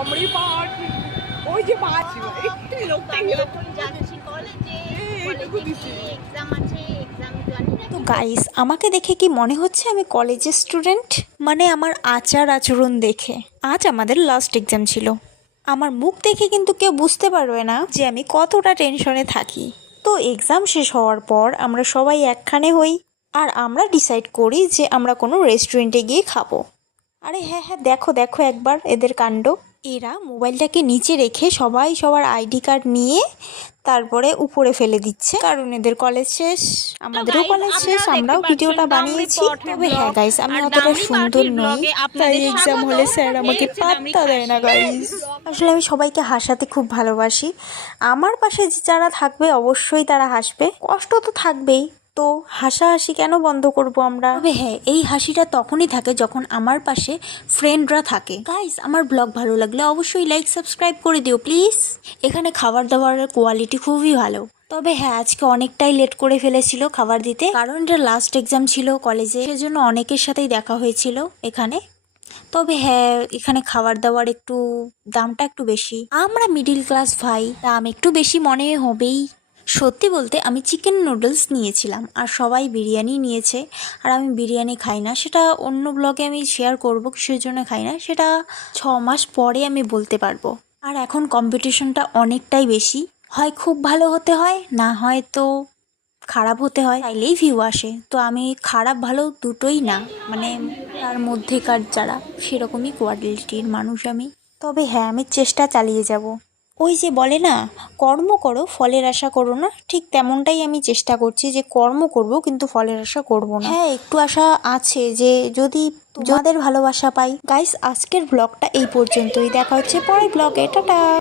আমরি পাট ওই যে বাস লোকটা যখন যাচ্ছি কলেজে কি এক্সাম আছে, এক্সাম জানি না। তো গাইস, আমাকে দেখে কি মনে হচ্ছে আমি কলেজের স্টুডেন্ট? মানে আমার আচার আচরণ দেখে। আজ আমাদের লাস্ট এক্সাম ছিল। আমার মুখ দেখে কিন্তু কেউ বুঝতে পারবে না যে আমি কতটা টেনশনে থাকি। তো এক্সাম শেষ হওয়ার পর আমরা সবাই একখানে হই আর আমরা ডিসাইড করি যে আমরা কোনো রেস্টুরেন্টে গিয়ে খাবো। আরে হ্যাঁ হ্যাঁ, দেখো দেখো একবার এদের কাণ্ড। এরা মোবাইলটাকে নিচে রেখে সবাই সবার আইডি কার্ড নিয়ে তারপরে উপরে ফেলে দিচ্ছে, কারণ এদের কলেজ শেষ, আমাদেরও কলেজ শেষ, আমরাও ভিডিওটা বানিয়েছি। তবে হ্যাঁ গাইস, আমি অতটা সুন্দর নই, তাই এক্সাম হলে স্যার আমাকে পাত্তা দেয় না গাইস। আসলে আমি সবাইকে হাসাতে খুব ভালোবাসি। আমার পাশে যারা থাকবে অবশ্যই তারা হাসবে, কষ্ট তো থাকবেই, তো হাসাহাসি কেন বন্ধ করব আমরা? তবে হ্যাঁ, এই হাসিটা তখনই থাকে যখন আমার পাশে ফ্রেন্ডরা থাকে। গাইস, আমার ব্লগ ভালো লাগলে অবশ্যই লাইক সাবস্ক্রাইব করে দিও প্লিজ। এখানে খাবার দাবারের কোয়ালিটি খুবই ভালো। তবে হ্যাঁ, আজকে অনেকটাই লেট করে ফেলেছিল খাবার দিতে, কারণ এটা লাস্ট এক্সাম ছিল কলেজে, সেজন্য অনেকের সাথেই দেখা হয়েছিল এখানে। তবে হ্যাঁ, এখানে খাবার দাবার একটু দামটা একটু বেশি। আমরা মিডিল ক্লাস ভাই, দাম একটু বেশি মনে হবেই। সত্যি বলতে আমি চিকেন নুডলস নিয়েছিলাম আর সবাই বিরিয়ানি নিয়েছে, আর আমি বিরিয়ানি খাই না। সেটা অন্য ব্লগে আমি শেয়ার করব কিসের জন্য খাই না, সেটা 6 মাস পরে আমি বলতে পারবো। আর এখন কম্পিটিশনটা অনেকটাই বেশি, হয় খুব ভালো হতে হয়, না হয় তো খারাপ হতে হয়, তাইলেই ভিউ আসে। তো আমি খারাপ ভালো দুটোই না, মানে তার মধ্যেকার যারা, সেরকমই কোয়ালিটির মানুষ আমি। তবে হ্যাঁ, আমি চেষ্টা চালিয়ে যাব। ওই যে বলে না, কর্ম করো ফলের আশা করো না, ঠিক তেমনটাই আমি চেষ্টা করছি যে কর্ম করব কিন্তু ফলের আশা করব না। হ্যাঁ, একটু আশা আছে যে যদি তোমাদের ভালোবাসা পাই। গাইস, আজকের ব্লগটা এই পর্যন্তই, দেখা হচ্ছে পরের ব্লগে, টাটা।